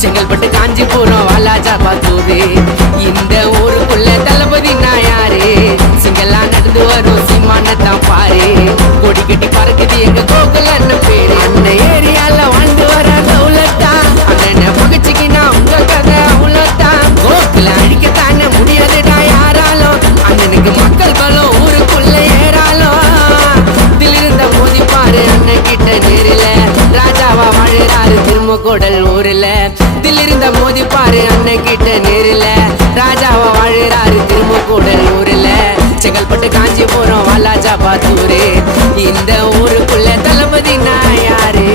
செங்கல்பட்டு காஞ்சிபுரம் வாலாஜா பாத்தூரு இந்த ஊருக்குள்ள தளபதி நான் யாரு சிங்கலா நடந்து வரும் சீமானத்தான் பாரு கொடி கட்டி பறக்குது எங்க கோகுலன்னு பேரு அந்த ஏரியால வாழ்ந்து வர தௌலத்தா அண்ணனை பகச்சிக்கினா உங்க கதை அவ்வளோத்தான் கோகுல அழிக்கத்தானே முடியாதுடா யாராலும் அண்ணனுக்கு மக்கள் பலம் ஊருக்குள்ள ஏறாலும் திலிருந்த மோதி பாரு அண்ணன் கிட்ட நேரில ராஜாவா வாழுறாரு திருமக்கூடல் ஊர்ல திலிருந்த மோதி பாரு அண்ணன் கிட்ட நேரில ராஜாவா வாழுறாரு திருமக்கூடல் ஊர்ல செங்கல்பட்டு காஞ்சிபுரம் வாலாஜா பாத்தூரு இந்த ஊருக்குள்ள தளபதி நான் யாரு